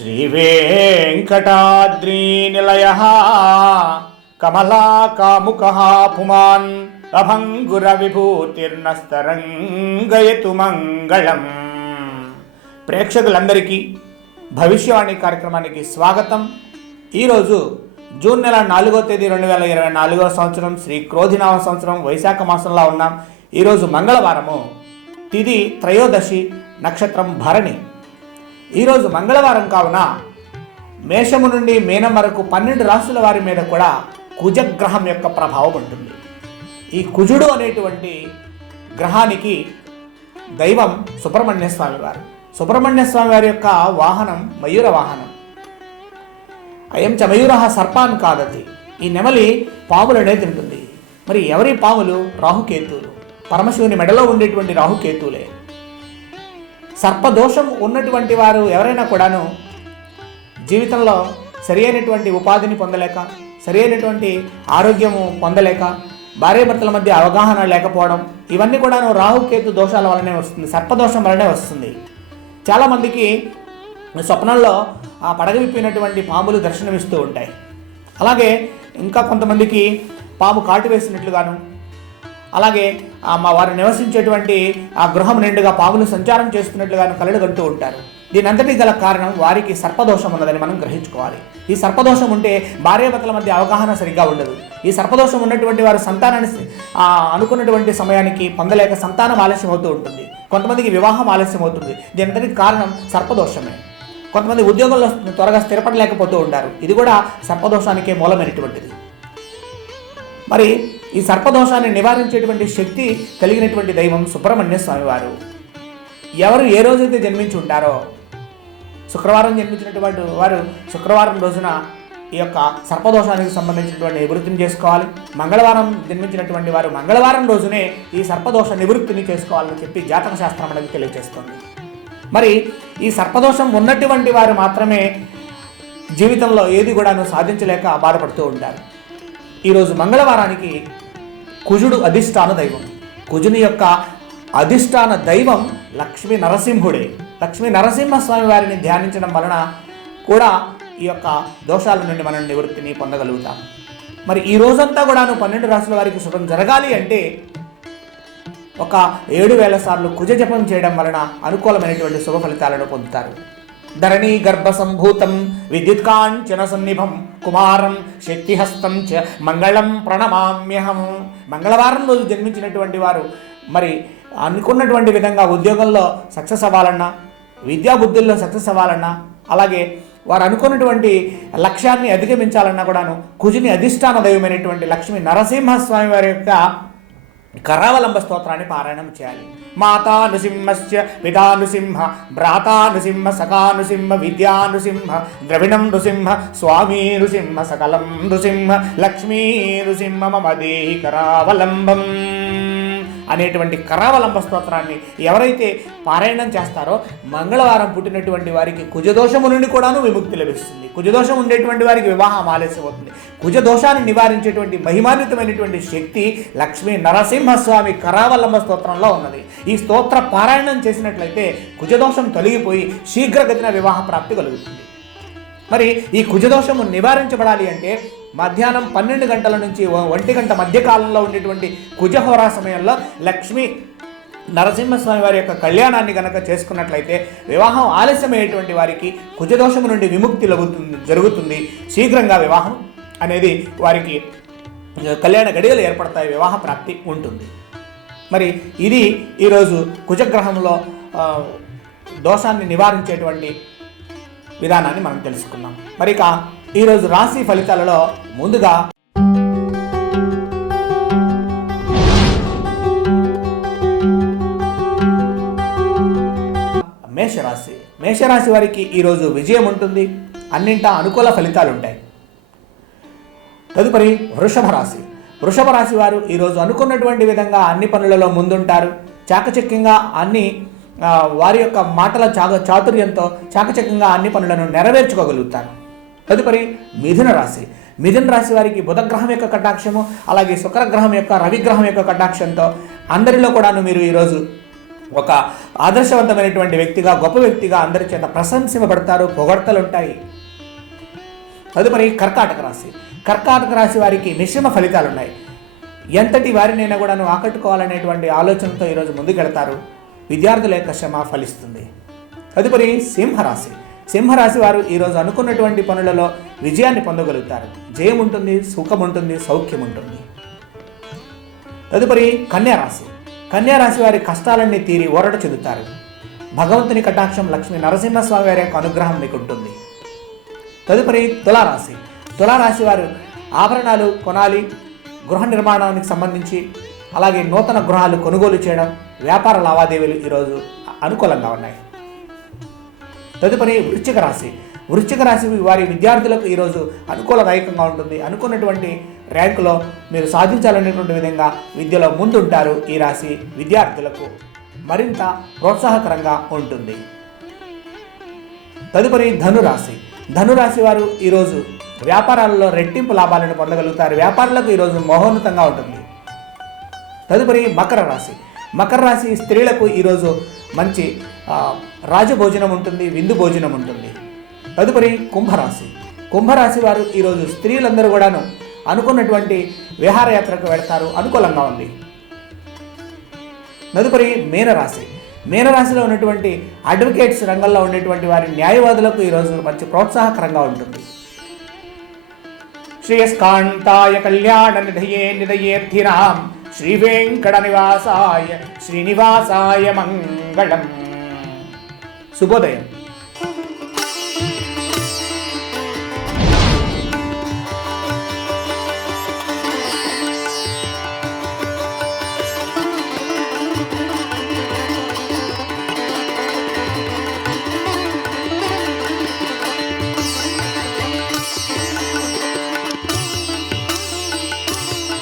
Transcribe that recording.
శ్రీవేంకటాద్రీనిలయ కమలాకాముక పుమాన్ అభంగుర విభూతిర్నస్తరంగయతు మంగళం. ప్రేక్షకులందరికీ భవిష్యవాణి కార్యక్రమానికి స్వాగతం. ఈరోజు జూన్ నెల నాలుగో తేదీ రెండు వేల ఇరవై నాలుగో సంవత్సరం శ్రీ క్రోధినామ సంవత్సరం వైశాఖ మాసంలో ఉన్నాం. ఈరోజు మంగళవారము తిది త్రయోదశి నక్షత్రం భరణి. ఈరోజు మంగళవారం కావున మేషము నుండి మీనం వరకు పన్నెండు రాసుల వారి మీద కూడా కుజగ్రహం యొక్క ప్రభావం ఉంటుంది. ఈ కుజుడు అనేటువంటి గ్రహానికి దైవం సుబ్రహ్మణ్య స్వామి వారు. సుబ్రహ్మణ్య స్వామి వారి యొక్క వాహనం మయూర వాహనం. అయం చ మయూర సర్పాన్ కాదతి ఈ నెమలి పాములనే తింటుంది. మరి ఎవరి పాములు? రాహుకేతువులు. పరమశివుని మెడలో ఉండేటువంటి రాహుకేతువులే. సర్పదోషం ఉన్నటువంటి వారు ఎవరైనా కూడాను జీవితంలో సరి అయినటువంటి ఉపాధిని పొందలేక సరి అయినటువంటి ఆరోగ్యము పొందలేక భార్యాభర్తల మధ్య అవగాహన లేకపోవడం ఇవన్నీ కూడాను రాహుకేతు దోషాల వల్లనే వస్తుంది సర్పదోషం వల్లనే వస్తుంది. చాలామందికి స్వప్నంలో ఆ పడగ విప్పినటువంటి పాములు దర్శనమిస్తూ ఉంటాయి. అలాగే ఇంకా కొంతమందికి పాము కాటు వేసినట్లుగాను అలాగే మా వారు నివసించేటువంటి ఆ గృహం నిండుగా పాములు సంచారం చేస్తున్నట్లుగాను కలలు కంటూ ఉంటారు. దీనంతటి గల కారణం వారికి సర్పదోషం ఉన్నదని మనం గ్రహించుకోవాలి. ఈ సర్పదోషం ఉంటే భార్యాభర్తల మధ్య అవగాహన సరిగ్గా ఉండదు. ఈ సర్పదోషం ఉన్నటువంటి వారు సంతానాన్ని అనుకున్నటువంటి సమయానికి పొందలేక సంతానం ఆలస్యం అవుతూ ఉంటుంది. కొంతమందికి వివాహం ఆలస్యం అవుతుంది. దీని కారణం సర్పదోషమే. కొంతమంది ఉద్యోగంలో త్వరగా స్థిరపడలేకపోతూ ఉంటారు. ఇది కూడా సర్పదోషానికే మూలమైనటువంటిది. మరి ఈ సర్పదోషాన్ని నివారించేటువంటి శక్తి కలిగినటువంటి దైవం సుబ్రహ్మణ్య స్వామివారు. ఎవరు ఏ రోజైతే జన్మించి ఉంటారో శుక్రవారం జన్మించినటువంటి వారు శుక్రవారం రోజున ఈ యొక్క సర్పదోషానికి సంబంధించినటువంటి నివృత్తిని చేసుకోవాలి. మంగళవారం జన్మించినటువంటి వారు మంగళవారం రోజునే ఈ సర్పదోష నివృత్తిని చేసుకోవాలని చెప్పి జాతక శాస్త్రం అనేది తెలియజేస్తుంది. మరి ఈ సర్పదోషం ఉన్నటువంటి వారు మాత్రమే జీవితంలో ఏది కూడాను సాధించలేక బాధపడుతూ ఉంటారు. ఈరోజు మంగళవారానికి కుజుడు అధిష్టాన దైవం. కుజుని యొక్క అధిష్టాన దైవం లక్ష్మీ నరసింహుడే. లక్ష్మీ నరసింహస్వామి వారిని ధ్యానించడం వలన కూడా ఈ యొక్క దోషాల నుండి మనం నివృత్తిని పొందగలుగుతాం. మరి ఈ రోజంతా కూడాను పన్నెండు రాసుల వారికి శుభం జరగాలి అంటే ఒక ఏడు వేల సార్లు కుజ జపం చేయడం వలన అనుకూలమైనటువంటి శుభ ఫలితాలను పొందుతారు. ధరణి గర్భ సంభూతం సన్నిభం కుమారం శక్తిహస్తం చ మంగళం ప్రణమామ్యహం మంగళవారం రోజు జన్మించినటువంటి వారు మరి అనుకున్నటువంటి విధంగా ఉద్యోగంలో సక్సెస్ అవ్వాలన్నా విద్యాబుద్ధుల్లో సక్సెస్ అవ్వాలన్నా అలాగే వారు అనుకున్నటువంటి లక్ష్యాన్ని అధిగమించాలన్నా కూడాను కుజిని అధిష్టాన దైవమైనటువంటి లక్ష్మీ నరసింహస్వామి వారి యొక్క కరావలంబ స్తోత్రాన్ని పారాయణం చేయాలి. మాతా నృసింహస్య పితా నృసింహ భ్రాతా నృసింహ సఖా నృసింహ విద్యా నృసింహ ద్రవిణం నృసింహ స్వామి నృసింహ సకలం నృసింహ లక్ష్మీ నృసింహ మమ దేహి కరావలంబం అనేటువంటి కరావలంబ స్తోత్రాన్ని ఎవరైతే పారాయణం చేస్తారో మంగళవారం పుట్టినటువంటి వారికి కుజదోషము నుండి కూడాను విముక్తి లభిస్తుంది. కుజదోషం ఉండేటువంటి వారికి వివాహం ఆలస్యం అవుతుంది కుజదోషాన్ని నివారించేటువంటి మహిమాన్వితమైనటువంటి శక్తి లక్ష్మీ నరసింహస్వామి కరావలంబ స్తోత్రంలో ఉన్నది. ఈ స్తోత్ర పారాయణం చేసినట్లయితే కుజదోషం తొలగిపోయి శీఘ్రగతిన వివాహ ప్రాప్తి కలుగుతుంది. మరి ఈ కుజదోషము నివారించబడాలి అంటే మధ్యాహ్నం పన్నెండు గంటల నుంచి ఒంటి గంట మధ్యకాలంలో ఉండేటువంటి కుజహోరా సమయంలో లక్ష్మి నరసింహస్వామి వారి యొక్క కళ్యాణాన్ని కనుక చేసుకున్నట్లయితే వివాహం ఆలస్యమయ్యేటువంటి వారికి కుజదోషము నుండి విముక్తి లగుతుంది జరుగుతుంది. శీఘ్రంగా వివాహం అనేది వారికి కళ్యాణ గడియలు ఏర్పడతాయి వివాహ ప్రాప్తి ఉంటుంది. మరి ఇది ఈరోజు కుజగ్రహంలో దోషాన్ని నివారించేటువంటి విధానాన్ని మనం తెలుసుకున్నాం. మరి ఇక ఈరోజు రాశి ఫలితాలలో ముందుగా మేషరాశి. మేషరాశి వారికి ఈరోజు విజయం ఉంటుంది. అన్నింటా అనుకూల ఫలితాలు ఉంటాయి. తదుపరి వృషభ రాశి. వృషభ రాశి వారు ఈరోజు అనుకున్నటువంటి విధంగా అన్ని పనులలో ముందుంటారు. చాకచక్యంగా అన్ని వారి యొక్క మాటల చాగ చాతుర్యంతో చాకచక్యంగా అన్ని పనులను నెరవేర్చుకోగలుగుతారు. తదుపరి మిథున రాశి. మిథున రాశి వారికి బుధగ్రహం యొక్క కటాక్షము అలాగే శుక్రగ్రహం యొక్క రవిగ్రహం యొక్క కటాక్షంతో అందరిలో కూడాను మీరు ఈరోజు ఒక ఆదర్శవంతమైనటువంటి వ్యక్తిగా గొప్ప వ్యక్తిగా అందరి చేత ప్రశంసింపబడతారు పొగడ్తలు ఉంటాయి తదుపరి కర్కాటక రాశి. కర్కాటక రాశి వారికి మిశ్రమ ఫలితాలు ఉన్నాయి ఎంతటి వారినైనా కూడాను ఆకట్టుకోవాలనేటువంటి ఆలోచనతో ఈరోజు ముందుకెడతారు విద్యార్థుల యొక్క శ్రమ ఫలిస్తుంది. తదుపరి సింహరాశి. సింహరాశి వారు ఈరోజు అనుకున్నటువంటి పనులలో విజయాన్ని పొందగలుగుతారు. జయం ఉంటుంది సుఖం ఉంటుంది సౌఖ్యం ఉంటుంది. తదుపరి కన్యారాశి కన్యారాశి వారి కష్టాలన్నీ తీరి ఓరట చెందుతారు. భగవంతుని కటాక్షం లక్ష్మీ నరసింహస్వామి వారి యొక్క అనుగ్రహం మీకు ఉంటుంది తదుపరి తులారాశి. తులారాశి వారు ఆభరణాలు కొనాలి గృహ నిర్మాణానికి సంబంధించి అలాగే నూతన గృహాలు కొనుగోలు చేయడం వ్యాపార లావాదేవీలు ఈరోజు అనుకూలంగా ఉన్నాయి. తదుపరి వృశ్చిక రాశి. వృశ్చిక రాశి వారి విద్యార్థులకు ఈరోజు అనుకూలదాయకంగా ఉంటుంది. అనుకున్నటువంటి ర్యాంకులో మీరు సాధించాలనేటువంటి విధంగా విద్యలో ముందుంటారు ఈ రాశి విద్యార్థులకు. మరింత ప్రోత్సాహకరంగా ఉంటుంది. తదుపరి ధనురాశి. ధనురాశి వారు ఈరోజు వ్యాపారాలలో రెట్టింపు లాభాలను పొందగలుగుతారు. వ్యాపారులకు ఈరోజు మహోన్నతంగా ఉంటుంది. తదుపరి మకర రాశి. మకర రాశి స్త్రీలకు ఈరోజు మంచి రాజభోజనం ఉంటుంది విందు భోజనం ఉంటుంది. తదుపరి కుంభరాశి. కుంభరాశి వారు ఈరోజు స్త్రీలందరూ కూడాను అనుకున్నటువంటి విహారయాత్రకు వెళ్తారు అనుకూలంగా ఉంది. తదుపరి మీనరాశి. మీనరాశిలో ఉన్నటువంటి అడ్వకేట్స్ రంగంలో ఉన్నటువంటి వారి న్యాయవాదులకు ఈరోజు మంచి ప్రోత్సాహకరంగా ఉంటుంది. శ్రేయస్కాంతాయ కళ్యాణ నిధయే నిధయేర్థినాం ஸ்ரீவேங்கடநிவாசாய ஸ்ரீனிவாசாய மங்களம். சுபோதயம்.